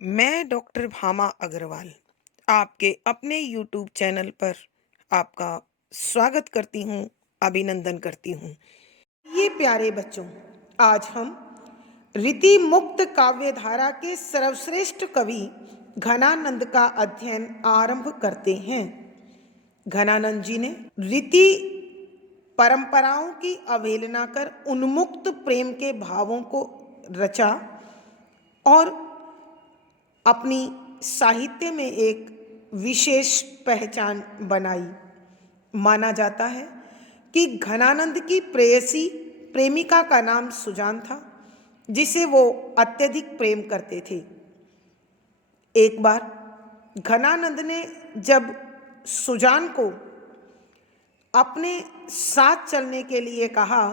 मैं डॉक्टर भामा अग्रवाल आपके अपने यूट्यूब चैनल पर आपका स्वागत करती हूँ, अभिनंदन करती हूँ। ये प्यारे बच्चों, आज हम रीति मुक्त काव्य धारा के सर्वश्रेष्ठ कवि घनानंद का अध्ययन आरंभ करते हैं। घनानंद जी ने रीति परंपराओं की अवहेलना कर उन्मुक्त प्रेम के भावों को रचा और अपनी साहित्य में एक विशेष पहचान बनाई। माना जाता है कि घनानंद की प्रेयसी प्रेमिका का नाम सुजान था, जिसे वो अत्यधिक प्रेम करते थे। एक बार घनानंद ने जब सुजान को अपने साथ चलने के लिए कहा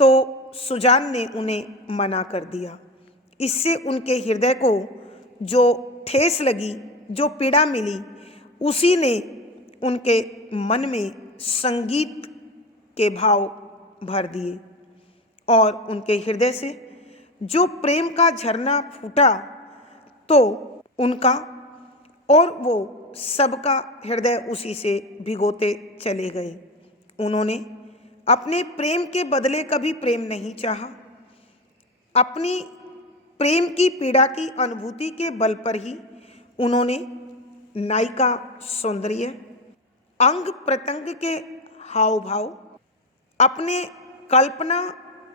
तो सुजान ने उन्हें मना कर दिया। इससे उनके हृदय को जो ठेस लगी, जो पीड़ा मिली, उसी ने उनके मन में संगीत के भाव भर दिए और उनके हृदय से जो प्रेम का झरना फूटा तो उनका और वो सबका हृदय उसी से भिगोते चले गए। उन्होंने अपने प्रेम के बदले कभी प्रेम नहीं चाहा। अपनी प्रेम की पीड़ा की अनुभूति के बल पर ही उन्होंने नायिका सौंदर्य, अंग प्रत्यंग के हाव भाव, अपने कल्पना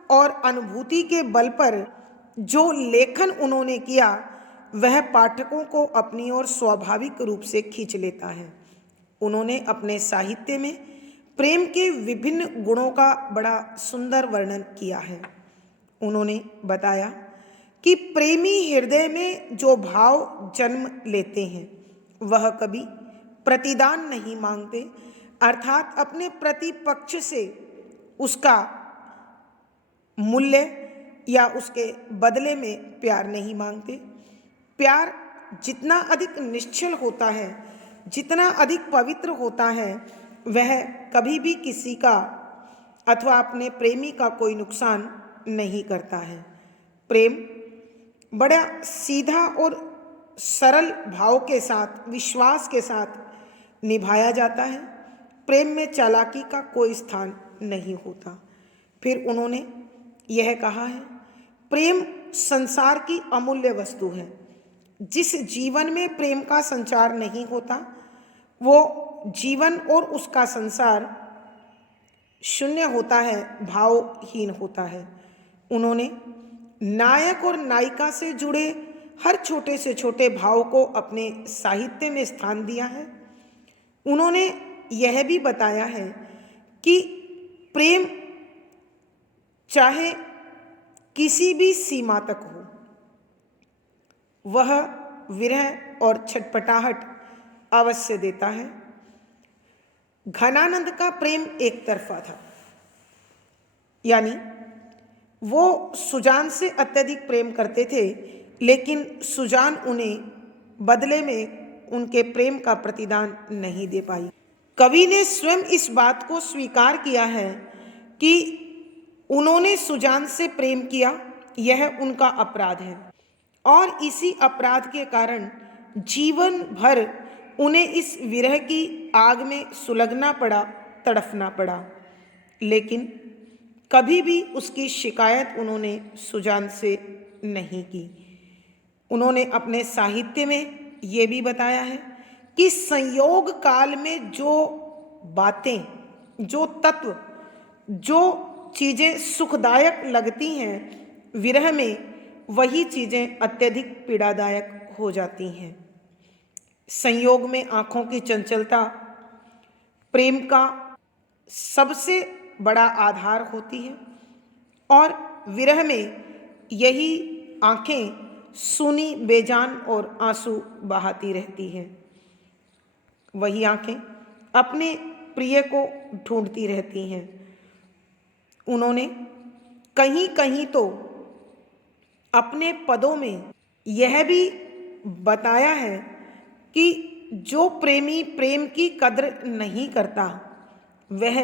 और अनुभूति के बल पर जो लेखन उन्होंने किया वह पाठकों को अपनी ओर स्वाभाविक रूप से खींच लेता है। उन्होंने अपने साहित्य में प्रेम के विभिन्न गुणों का बड़ा सुंदर वर्णन किया है। उन्होंने बताया कि प्रेमी हृदय में जो भाव जन्म लेते हैं वह कभी प्रतिदान नहीं मांगते, अर्थात अपने प्रतिपक्ष से उसका मूल्य या उसके बदले में प्यार नहीं मांगते। प्यार जितना अधिक निश्चल होता है, जितना अधिक पवित्र होता है, वह कभी भी किसी का अथवा अपने प्रेमी का कोई नुकसान नहीं करता है। प्रेम बड़ा सीधा और सरल भाव के साथ, विश्वास के साथ निभाया जाता है। प्रेम में चालाकी का कोई स्थान नहीं होता। फिर उन्होंने यह कहा है, प्रेम संसार की अमूल्य वस्तु है। जिस जीवन में प्रेम का संचार नहीं होता वो जीवन और उसका संसार शून्य होता है, भावहीन होता है। उन्होंने नायक और नायिका से जुड़े हर छोटे से छोटे भाव को अपने साहित्य में स्थान दिया है। उन्होंने यह भी बताया है कि प्रेम चाहे किसी भी सीमा तक हो, वह विरह और छटपटाहट अवश्य देता है। घनानंद का प्रेम एक तरफा था, यानी वो सुजान से अत्यधिक प्रेम करते थे, लेकिन सुजान उन्हें बदले में उनके प्रेम का प्रतिदान नहीं दे पाई। कवि ने स्वयं इस बात को स्वीकार किया है कि उन्होंने सुजान से प्रेम किया, यह उनका अपराध है और इसी अपराध के कारण जीवन भर उन्हें इस विरह की आग में सुलगना पड़ा, तड़फना पड़ा। लेकिन कभी भी उसकी शिकायत उन्होंने सुजान से नहीं की। उन्होंने अपने साहित्य में ये भी बताया है कि संयोग काल में जो बातें, जो तत्व, जो चीज़ें सुखदायक लगती हैं, विरह में वही चीज़ें अत्यधिक पीड़ादायक हो जाती हैं। संयोग में आँखों की चंचलता प्रेम का सबसे बड़ा आधार होती है और विरह में यही आँखें सूनी, बेजान और आंसू बहाती रहती हैं। वही आँखें अपने प्रिय को ढूंढती रहती हैं। उन्होंने कहीं कहीं तो अपने पदों में यह भी बताया है कि जो प्रेमी प्रेम की कद्र नहीं करता वह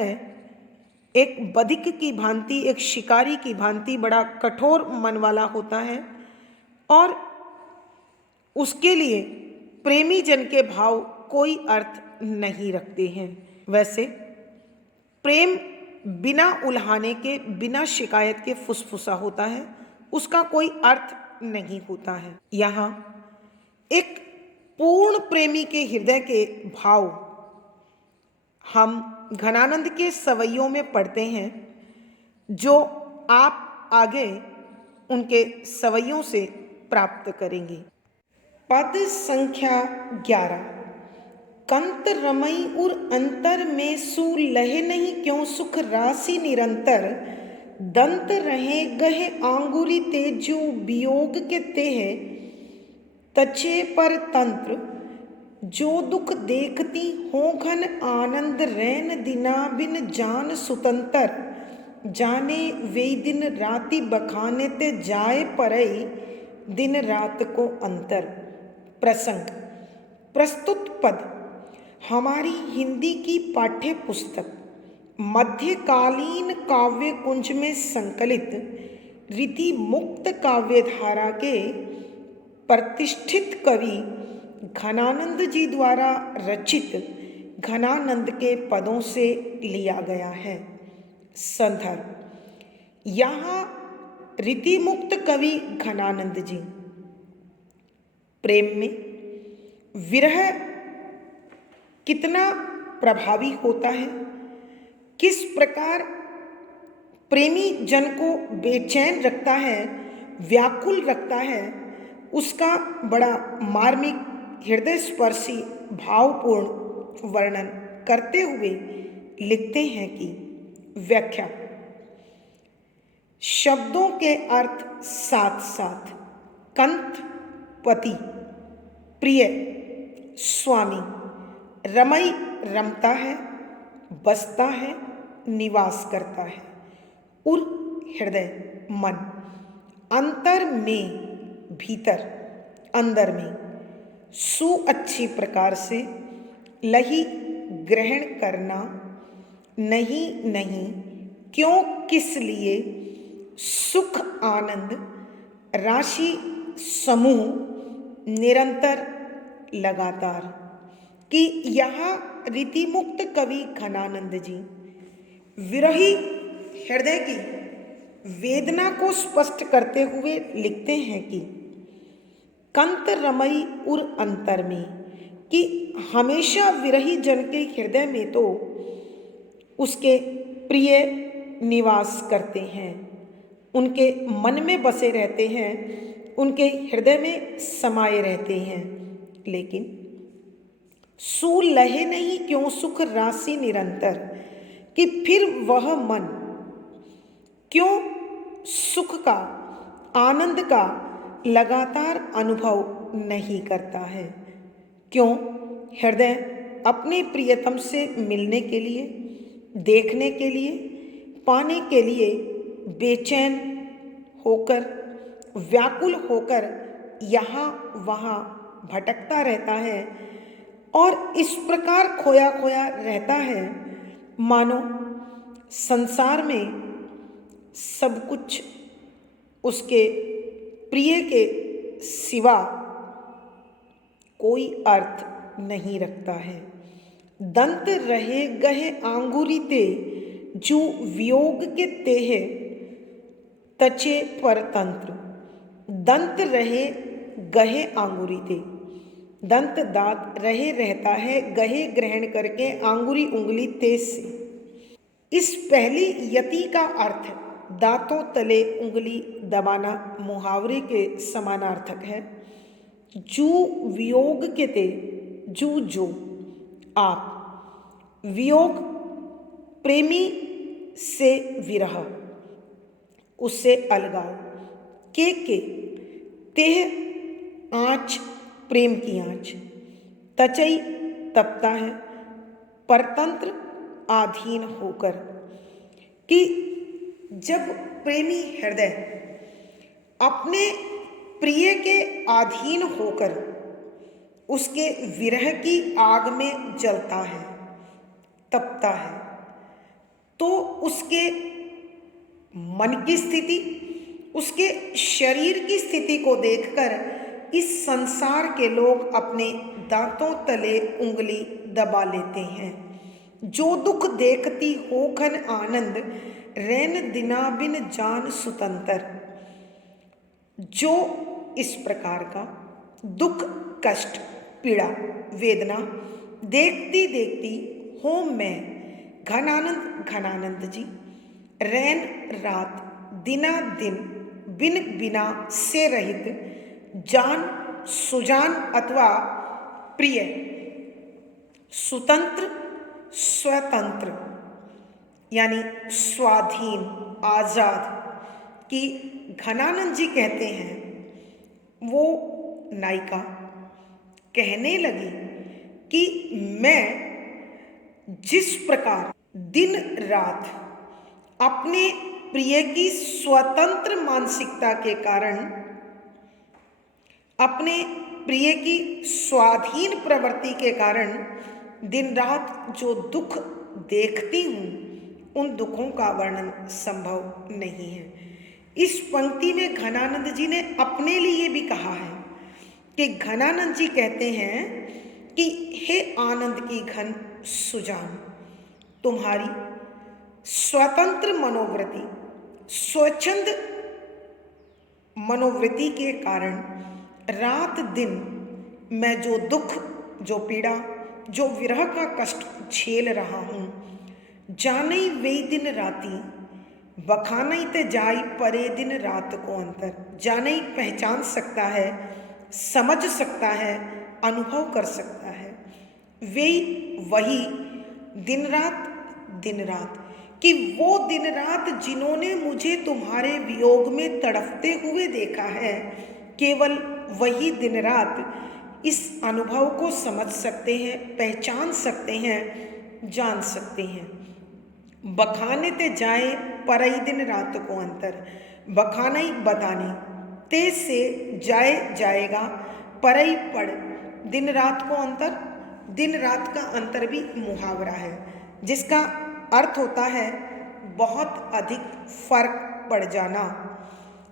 एक बधिक की भांति, एक शिकारी की भांति बड़ा कठोर मन वाला होता है और उसके लिए प्रेमी जन के भाव कोई अर्थ नहीं रखते हैं। वैसे प्रेम बिना उल्हाने के, बिना शिकायत के फुसफुसा होता है, उसका कोई अर्थ नहीं होता है। यहाँ एक पूर्ण प्रेमी के हृदय के भाव हम घनानंद के सवैयों में पढ़ते हैं, जो आप आगे उनके सवैयों से प्राप्त करेंगे। पद संख्या 11। कंत रमई उर अंतर में सु लहे नहीं क्यों सुख राशि निरंतर, दंत रहे गहे आंगुरी ते जो वियोग के तेह, तचे पर तंत्र जो दुख देखती हो घन आनंद रैन दिना बिन जान सुतंतर, जाने वे दिन राति बखाने ते जाए परई दिन रात को अंतर। प्रसंग। प्रस्तुत पद हमारी हिंदी की पाठ्य पुस्तक मध्यकालीन काव्य कुंज में संकलित रीति मुक्त काव्यधारा के प्रतिष्ठित कवि घनानंद जी द्वारा रचित घनानंद के पदों से लिया गया है। संदर्भ। यहाँ रीति मुक्त कवि घनानंद जी प्रेम में विरह कितना प्रभावी होता है, किस प्रकार प्रेमी जन को बेचैन रखता है, व्याकुल रखता है, उसका बड़ा मार्मिक हृदय स्पर्शी भावपूर्ण वर्णन करते हुए लिखते हैं कि व्याख्या। शब्दों के अर्थ साथ साथ कंत पति, प्रिय स्वामी, रमई रमता है, बसता है, निवास करता है, उर हृदय मन, अंतर में भीतर अंदर में, सु अच्छी प्रकार से, लही ग्रहण करना, नहीं नहीं क्यों किस लिए, सुख आनंद, राशि समूह, निरंतर लगातार। कि यहाँ रीति मुक्त कवि घनानंद जी विरही हृदय की वेदना को स्पष्ट करते हुए लिखते हैं कि कंत रमई उर अंतर में, कि हमेशा विरही जन के हृदय में तो उसके प्रिय निवास करते हैं, उनके मन में बसे रहते हैं, उनके हृदय में समाये रहते हैं, लेकिन सु लहे नहीं क्यों सुख राशि निरंतर, कि फिर वह मन क्यों सुख का, आनंद का लगातार अनुभव नहीं करता है, क्यों हृदय अपने प्रियतम से मिलने के लिए, देखने के लिए, पाने के लिए बेचैन होकर, व्याकुल होकर यहाँ वहाँ भटकता रहता है, और इस प्रकार खोया खोया रहता है मानो संसार में सब कुछ उसके प्रिय के सिवा कोई अर्थ नहीं रखता है। दंत रहे गहे आंगुरी ते जो वियोग के तेह, तचे परतंत्र। दंत रहे गहे आंगुरी ते, दंत दांत रहे रहता है, गहे ग्रहण करके, आंगुरी उंगली तेज से। इस पहली यति का अर्थ दांतों तले उंगली दबाना मुहावरे के समानार्थक है। जू वियोग के ते, जू जो आप, वियोग प्रेमी से विरह, उससे अलगाव, के तेह आँच, प्रेम की आँच, तचई तपता है, परतंत्र आधीन होकर। कि जब प्रेमी हृदय अपने प्रिय के अधीन होकर उसके विरह की आग में जलता है, तपता है, तो उसके मन की स्थिति, उसके शरीर की स्थिति को देखकर इस संसार के लोग अपने दांतों तले उंगली दबा लेते हैं। जो दुख देखती हो घन आनंद, रैन दिना बिन जान सुतंतर। जो इस प्रकार का दुख, कष्ट, पीड़ा, वेदना देखती देखती हो मैं घनानंद जी, रैन रात, दिना दिन, बिन बिना से रहित, जान सुजान अथवा प्रिय, स्वतंत्र स्वतंत्र यानी स्वाधीन, आजाद कि घनानंद जी कहते हैं, वो नायिका कहने लगी कि मैं जिस प्रकार दिन रात अपने प्रिय की स्वतंत्र मानसिकता के कारण, अपने प्रिय की स्वाधीन प्रवृत्ति के कारण दिन रात जो दुख देखती हूँ, उन दुखों का वर्णन संभव नहीं है। इस पंक्ति में घनानंद जी ने अपने लिए भी कहा है कि घनानंद जी कहते हैं कि हे आनंद की घन सुजान, तुम्हारी स्वतंत्र मनोवृत्ति, स्वच्छंद मनोवृत्ति के कारण रात दिन मैं जो दुख, जो पीड़ा, जो विरह का कष्ट झेल रहा हूँ, जाने वे दिन राती बखानई ते जाई परे दिन रात को अंतर। जाने पहचान सकता है, समझ सकता है, अनुभव कर सकता है वे वही दिन रात कि वो दिन रात जिन्होंने मुझे तुम्हारे वियोग में तड़पते हुए देखा है, केवल वही दिन रात इस अनुभव को समझ सकते हैं, पहचान सकते हैं, जान सकते हैं। बखाने ते जाए परई दिन रात को अंतर, बखानई बताने, ते से जाए जाएगा, परई पड़, दिन रात को अंतर। दिन रात का अंतर भी मुहावरा है जिसका अर्थ होता है बहुत अधिक फर्क पड़ जाना,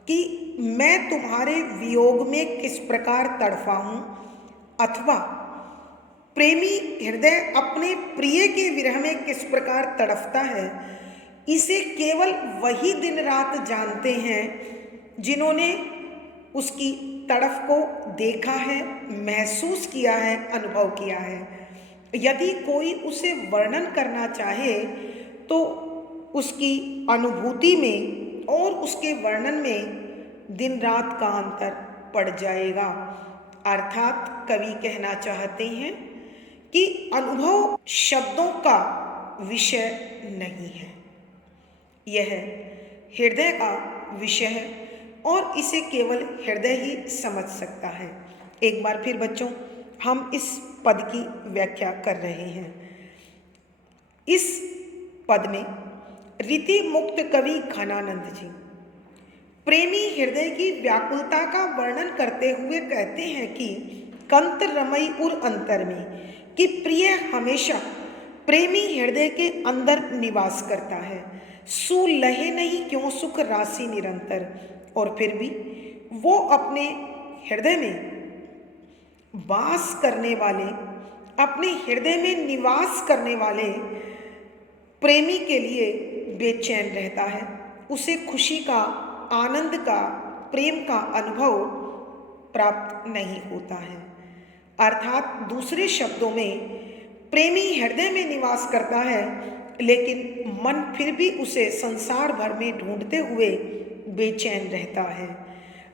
कि मैं तुम्हारे वियोग में किस प्रकार तड़फा हूँ, अथवा प्रेमी हृदय अपने प्रिय के विरह में किस प्रकार तड़फता है, इसे केवल वही दिन रात जानते हैं जिन्होंने उसकी तड़फ को देखा है, महसूस किया है, अनुभव किया है। यदि कोई उसे वर्णन करना चाहे तो उसकी अनुभूति में और उसके वर्णन में दिन रात का अंतर पड़ जाएगा। अर्थात कवि कहना चाहते हैं कि अनुभव शब्दों का विषय नहीं है, यह हृदय का विषय है और इसे केवल हृदय ही समझ सकता है। एक बार फिर बच्चों, हम इस पद की व्याख्या कर रहे हैं। इस पद में रीति मुक्त कवि घनानंद जी प्रेमी हृदय की व्याकुलता का वर्णन करते हुए कहते हैं कि कंत रमई उर अंतर में, कि प्रिय हमेशा प्रेमी हृदय के अंदर निवास करता है। सु लहे नहीं क्यों सुख राशि निरंतर, और फिर भी वो अपने हृदय में वास करने वाले, अपने हृदय में निवास करने वाले प्रेमी के लिए बेचैन रहता है। उसे खुशी का, आनंद का, प्रेम का अनुभव प्राप्त नहीं होता है। अर्थात दूसरे शब्दों में, प्रेमी हृदय में निवास करता है लेकिन मन फिर भी उसे संसार भर में ढूंढते हुए बेचैन रहता है।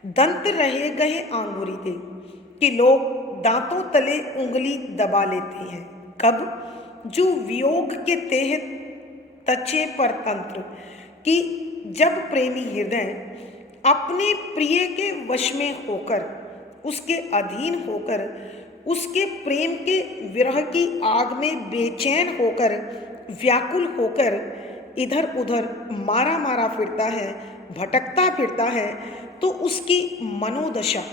दंत रहे गए आंगुरी दे, कि लोग दांतों तले उंगली दबा लेते हैं। कब? जो वियोग के तेह तचे पर तंत्र, कि जब प्रेमी हृदय अपने प्रिय के वश में होकर, उसके अधीन होकर, उसके प्रेम के विरह की आग में बेचैन होकर, व्याकुल होकर इधर उधर मारा मारा फिरता है, भटकता फिरता है, तो उसकी मनोदशा,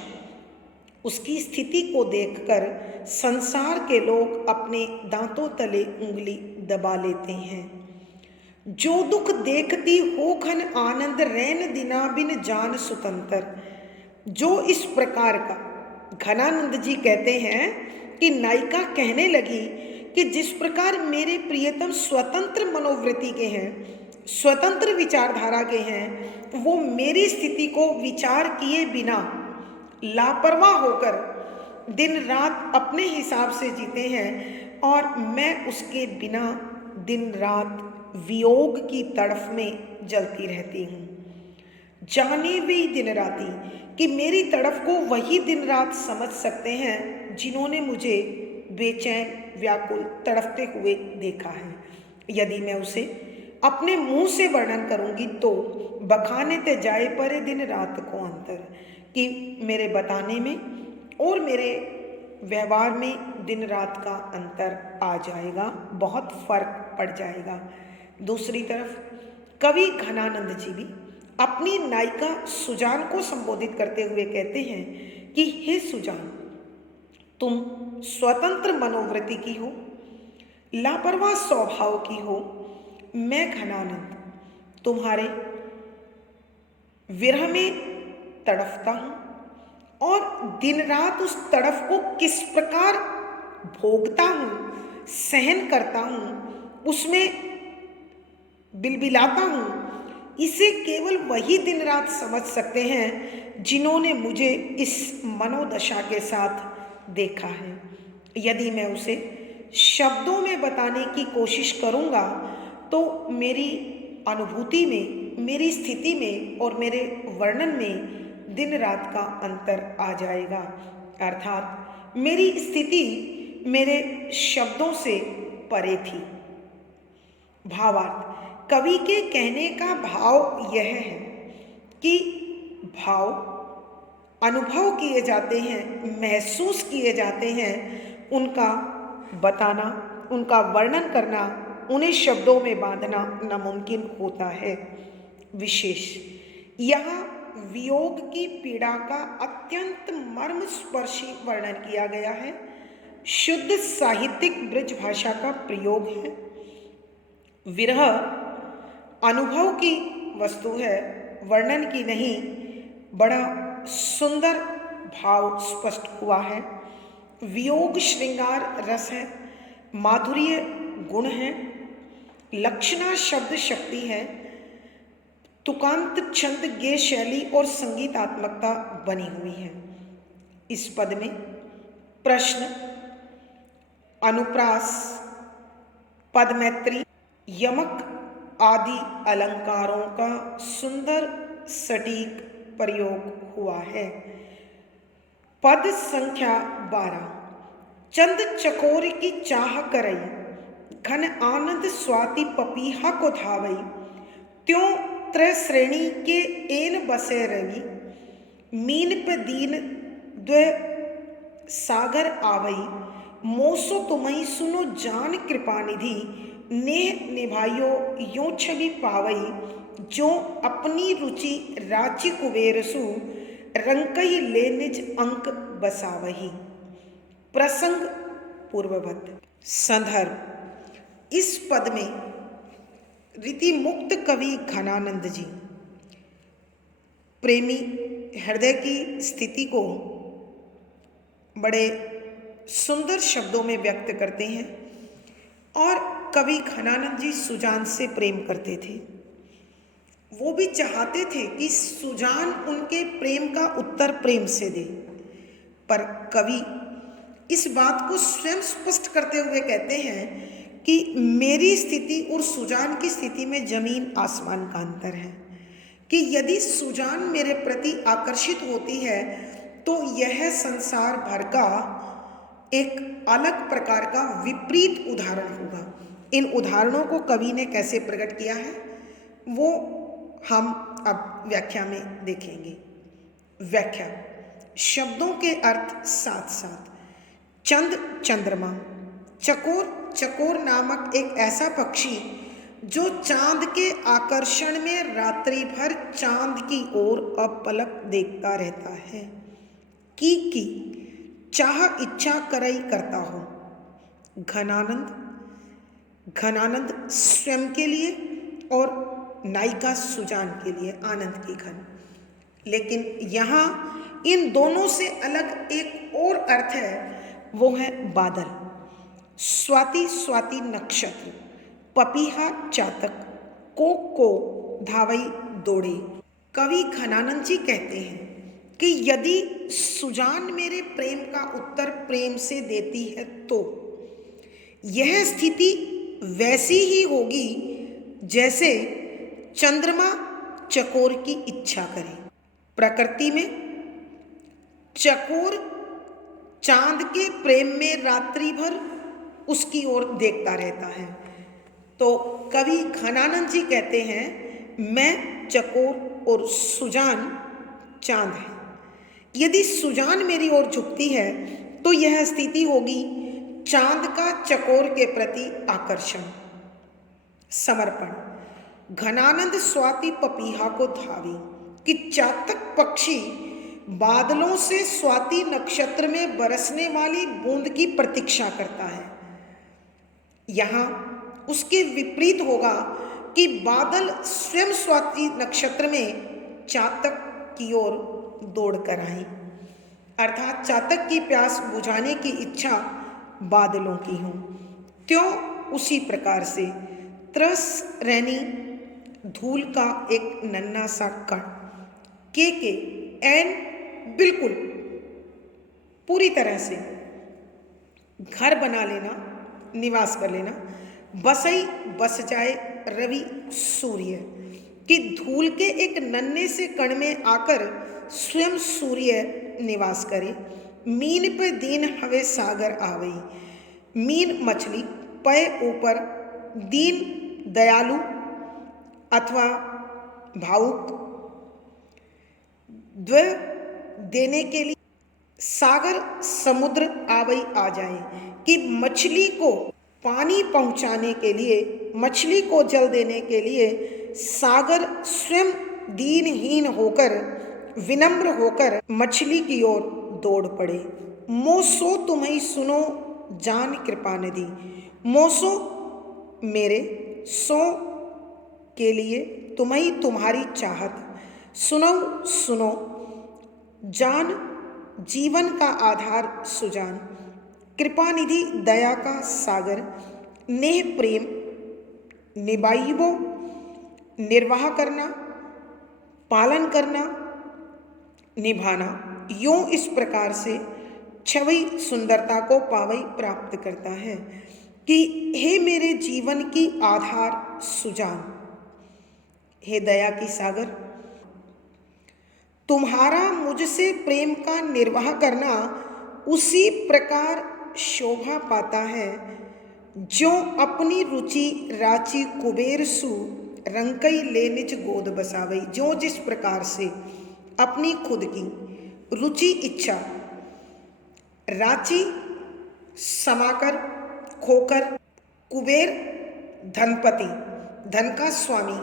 उसकी स्थिति को देखकर संसार के लोग अपने दांतों तले उंगली दबा लेते हैं। जो दुख देखती हो घन आनंद, रैन दिना बिन जान सुतंतर। जो इस प्रकार का घनानंद जी कहते हैं कि नायिका कहने लगी कि जिस प्रकार मेरे प्रियतम स्वतंत्र मनोवृत्ति के हैं, स्वतंत्र विचारधारा के हैं, वो मेरी स्थिति को विचार किए बिना लापरवाह होकर दिन रात अपने हिसाब से जीते हैं और मैं उसके बिना दिन रात वियोग की तड़फ में जलती रहती हूँ। जाने भी दिन राती कि मेरी तड़फ को वही दिन रात समझ सकते हैं जिन्होंने मुझे बेचैन व्याकुल तड़फते हुए देखा है। यदि मैं उसे अपने मुंह से वर्णन करूंगी तो बखाने ते जाए परे दिन रात को अंतर, कि मेरे बताने में और मेरे व्यवहार में दिन रात का अंतर आ जाएगा, बहुत फर्क पड़ जाएगा। दूसरी तरफ कवि घनानंद जी भी अपनी नायिका सुजान को संबोधित करते हुए कहते हैं कि हे सुजान, तुम स्वतंत्र मनोवृत्ति की हो, लापरवाह स्वभाव की हो। मैं घनानंद तुम्हारे विरह में तड़फता हूँ और दिन रात उस तड़फ को किस प्रकार भोगता हूँ, सहन करता हूँ, उसमें बिलबिलाता हूँ, इसे केवल वही दिन रात समझ सकते हैं जिन्होंने मुझे इस मनोदशा के साथ देखा है। यदि मैं उसे शब्दों में बताने की कोशिश करूँगा तो मेरी अनुभूति में, मेरी स्थिति में और मेरे वर्णन में दिन रात का अंतर आ जाएगा। अर्थात मेरी स्थिति मेरे शब्दों से परे थी। भावार्थ, कवि के कहने का भाव यह है कि भाव अनुभव किए जाते हैं, महसूस किए जाते हैं, उनका बताना, उनका वर्णन करना, उन्हें शब्दों में बांधना नामुमकिन होता है। विशेष यहाँ वियोग की पीड़ा का अत्यंत मर्मस्पर्शी वर्णन किया गया है। शुद्ध साहित्यिक ब्रज भाषा का प्रयोग है। विरह अनुभव की वस्तु है, वर्णन की नहीं। बड़ा सुंदर भाव स्पष्ट हुआ है। वियोग श्रृंगार रस है, माधुर्य गुण है, लक्षणा शब्द शक्ति है, तुकांत छंद गे शैली और संगीतात्मकता बनी हुई है। इस पद में प्रश्न, अनुप्रास, पदमैत्री, यमक आदि अलंकारों का सुंदर सटीक प्रयोग हुआ है। पद संख्या 12। चंद चकोर की चाह करई, घन आनंद स्वाति पपीहा को धावई, त्यों त्रय श्रेणी के एन बसे रवि, मीन पे दीन द्वय सागर आवई, मोसो तुम्हि सुनो जान कृपानिधि, नेह निभाइयो यो छवि पावई, जो अपनी रुचि राचि कुबेरसु, रंकई ले निज अंक बसावही। प्रसंग पूर्ववत। संदर्भ, इस पद में रीति मुक्त कवि घनानंद जी प्रेमी हृदय की स्थिति को बड़े सुंदर शब्दों में व्यक्त करते हैं और कवि घनानंद जी सुजान से प्रेम करते थे। वो भी चाहते थे कि सुजान उनके प्रेम का उत्तर प्रेम से दे, पर कवि इस बात को स्वयं स्पष्ट करते हुए कहते हैं कि मेरी स्थिति और सुजान की स्थिति में जमीन आसमान का अंतर है, कि यदि सुजान मेरे प्रति आकर्षित होती है तो यह संसार भर का एक अलग प्रकार का विपरीत उदाहरण होगा। इन उदाहरणों को कवि ने कैसे प्रकट किया है वो हम अब व्याख्या में देखेंगे। व्याख्या, शब्दों के अर्थ साथ साथ। चंद चंद्रमा, चकोर चकोर नामक एक ऐसा पक्षी जो चांद के आकर्षण में रात्रि भर चांद की ओर अपलक देखता रहता है। की चाह इच्छा करई करता हो। घनानंद, घनानंद स्वयं के लिए और नायिका सुजान के लिए आनंद की घन। लेकिन यहाँ इन दोनों से अलग एक और अर्थ है, वो है बादल। स्वाति स्वाति नक्षत्र, पपीहा चातक, को धावई दौड़े। कवि घनानंद जी कहते हैं कि यदि सुजान मेरे प्रेम का उत्तर प्रेम से देती है तो यह स्थिति वैसी ही होगी जैसे चंद्रमा चकोर की इच्छा करे। प्रकृति में चकोर चांद के प्रेम में रात्रि भर उसकी ओर देखता रहता है। तो कवि घनानंद जी कहते हैं मैं चकोर और सुजान चांद है। यदि सुजान मेरी ओर झुकती है तो यह स्थिति होगी चांद का चकोर के प्रति आकर्षण, समर्पण। घनानंद स्वाति पपीहा को धावी कि चातक पक्षी बादलों से स्वाति नक्षत्र में बरसने वाली बूंद की प्रतीक्षा करता है। यहाँ उसके विपरीत होगा कि बादल स्वयं स्वाति नक्षत्र में चातक की ओर दौड़ कर आए, अर्थात चातक की प्यास बुझाने की इच्छा बादलों की हो। त्यों उसी प्रकार से त्रस रैनी धूल का एक नन्हा सा कण के एन बिल्कुल पूरी तरह से घर बना लेना, निवास कर लेना, बसई बस जाए रवि सूर्य कि धूल के एक नन्हे से कण में आकर स्वयं सूर्य निवास करे। मीन पे दीन हवे सागर आवई। मीन मछली पय ऊपर दीन दयालु अथवा भावुक द्व देने के लिए सागर समुद्र आवई आ जाए कि मछली को पानी पहुंचाने के लिए, मछली को जल देने के लिए सागर स्वयं दीनहीन होकर, विनम्र होकर मछली की ओर दौड़ पड़े। मोसो तुम्हें सुनो जान कृपा निधि। मोसो मेरे, सो के लिए, तुम्हें तुम्हारी चाहत, सुनो सुनो, जान जीवन का आधार सुजान, कृपा निधि दया का सागर, नेह प्रेम निभाइबो, निर्वाह करना, पालन करना, निभाना, यूं इस प्रकार से छवि सुंदरता को पावई प्राप्त करता है कि हे मेरे जीवन की आधार सुजान, हे दया की सागर, तुम्हारा मुझसे प्रेम का निर्वाह करना उसी प्रकार शोभा पाता है जो अपनी रुचि राची कुबेर सु रंकई ले निज गोद बसावई। जो जिस प्रकार से अपनी खुद की रुचि इच्छा राची समाकर खोकर कुबेर धनपति, धन का स्वामी,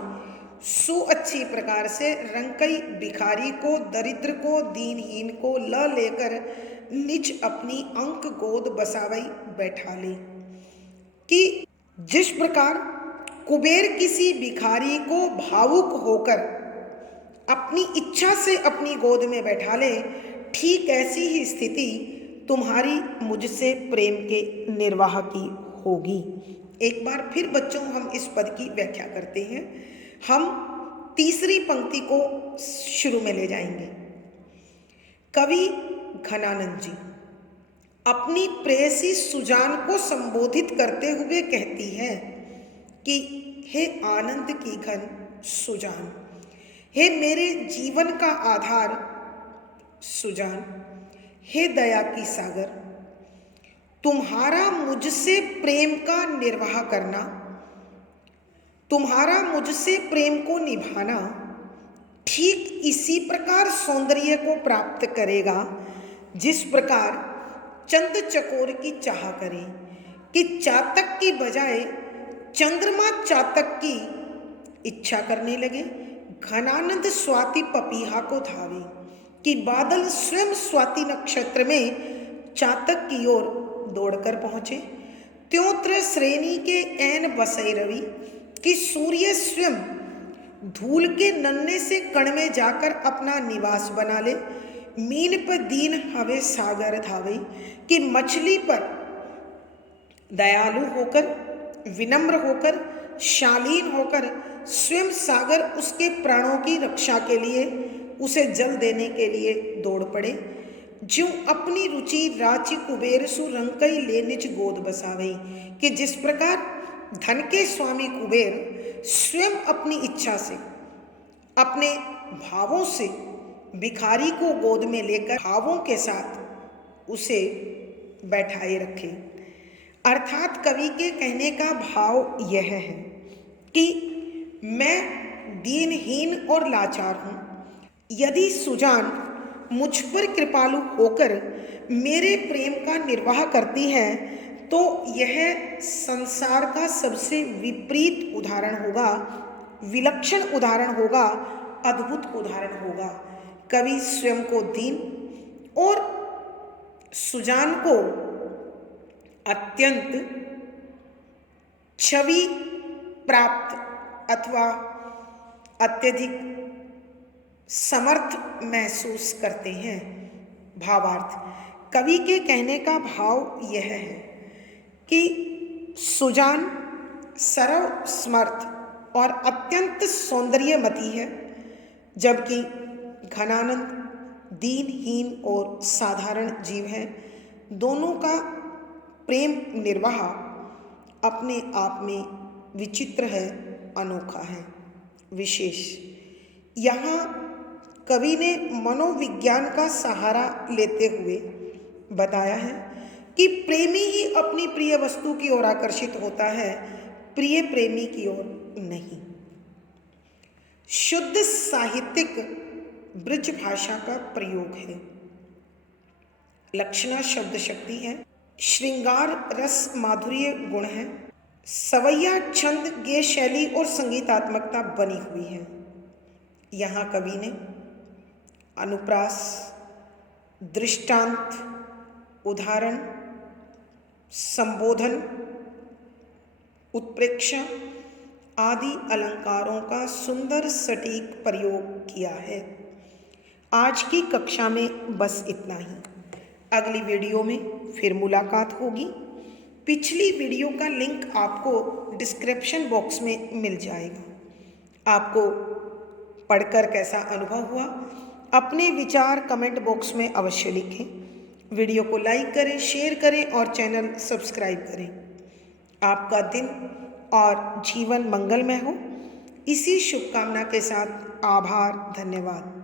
सु अच्छी प्रकार से रंकई भिखारी को, दरिद्र को, दीनहीन को ल लेकर निज अपनी अंक गोद बसावई बैठा ले। कि जिस प्रकार कुबेर किसी भिखारी को भावुक होकर अपनी इच्छा से अपनी गोद में बैठा ले, ठीक ऐसी ही स्थिति तुम्हारी मुझसे प्रेम के निर्वाह की होगी। एक बार फिर बच्चों हम इस पद की व्याख्या करते हैं। हम तीसरी पंक्ति को शुरू में ले जाएंगे। कवि घनानंद जी अपनी प्रेयसी सुजान को संबोधित करते हुए कहती है कि हे आनंद की घन सुजान, हे मेरे जीवन का आधार सुजान, हे दया की सागर, तुम्हारा मुझसे प्रेम का निर्वाह करना, तुम्हारा मुझसे प्रेम को निभाना ठीक इसी प्रकार सौंदर्य को प्राप्त करेगा जिस प्रकार चंद चकोर की चाह करे कि चातक की बजाय चंद्रमा चातक की इच्छा करने लगे। घनानंद स्वाति पपीहा को धावे कि बादल स्वयं स्वाति नक्षत्र में चातक की ओर दौड़कर पहुंचे। त्योत्र श्रेणी के ऐन बसई रवि कि सूर्य स्वयं धूल के नन्हे से कण में जाकर अपना निवास बना ले। मीन पर दीन हवे सागर धावे, कि मछली पर दयालु होकर, विनम्र होकर, शालीन होकर स्वयं सागर उसके प्राणों की रक्षा के लिए, उसे जल देने के लिए दौड़ पड़े। ज्यों अपनी रुचि राचि कुबेर सु रंकई ले निज गोद बसावई, कि जिस प्रकार धन के स्वामी कुबेर स्वयं अपनी इच्छा से, अपने भावों से भिखारी को गोद में लेकर भावों के साथ उसे बैठाए रखे। अर्थात कवि के कहने का भाव यह है कि मैं दीनहीन और लाचार हूँ, यदि सुजान मुझ पर कृपालु होकर मेरे प्रेम का निर्वाह करती है तो यह संसार का सबसे विपरीत उदाहरण होगा, विलक्षण उदाहरण होगा, अद्भुत उदाहरण होगा। कवि स्वयं को दीन और सुजान को अत्यंत छवि प्राप्त अथवा अत्यधिक समर्थ महसूस करते हैं। भावार्थ, कवि के कहने का भाव यह है कि सुजान सर्व समर्थ और अत्यंत सौंदर्यमती है, जबकि घनानंद दीनहीन और साधारण जीव है। दोनों का प्रेम निर्वाह अपने आप में विचित्र है, अनोखा है, विशेष। यहाँ कवि ने मनोविज्ञान का सहारा लेते हुए बताया है कि प्रेमी ही अपनी प्रिय वस्तु की ओर आकर्षित होता है, प्रिय प्रेमी की ओर नहीं। शुद्ध साहित्यिक ब्रज भाषा का प्रयोग है, लक्षणा शब्द शक्ति है, श्रृंगार रस माधुर्य गुण है, सवैया छंद गेय शैली और संगीतात्मकता बनी हुई है। यहाँ कवि ने अनुप्रास, दृष्टांत, उदाहरण, संबोधन, उत्प्रेक्षा आदि अलंकारों का सुंदर सटीक प्रयोग किया है। आज की कक्षा में बस इतना ही। अगली वीडियो में फिर मुलाकात होगी। पिछली वीडियो का लिंक आपको डिस्क्रिप्शन बॉक्स में मिल जाएगा। आपको पढ़कर कैसा अनुभव हुआ, अपने विचार कमेंट बॉक्स में अवश्य लिखें। वीडियो को लाइक करें, शेयर करें और चैनल सब्सक्राइब करें। आपका दिन और जीवन मंगलमय हो, इसी शुभकामना के साथ आभार, धन्यवाद।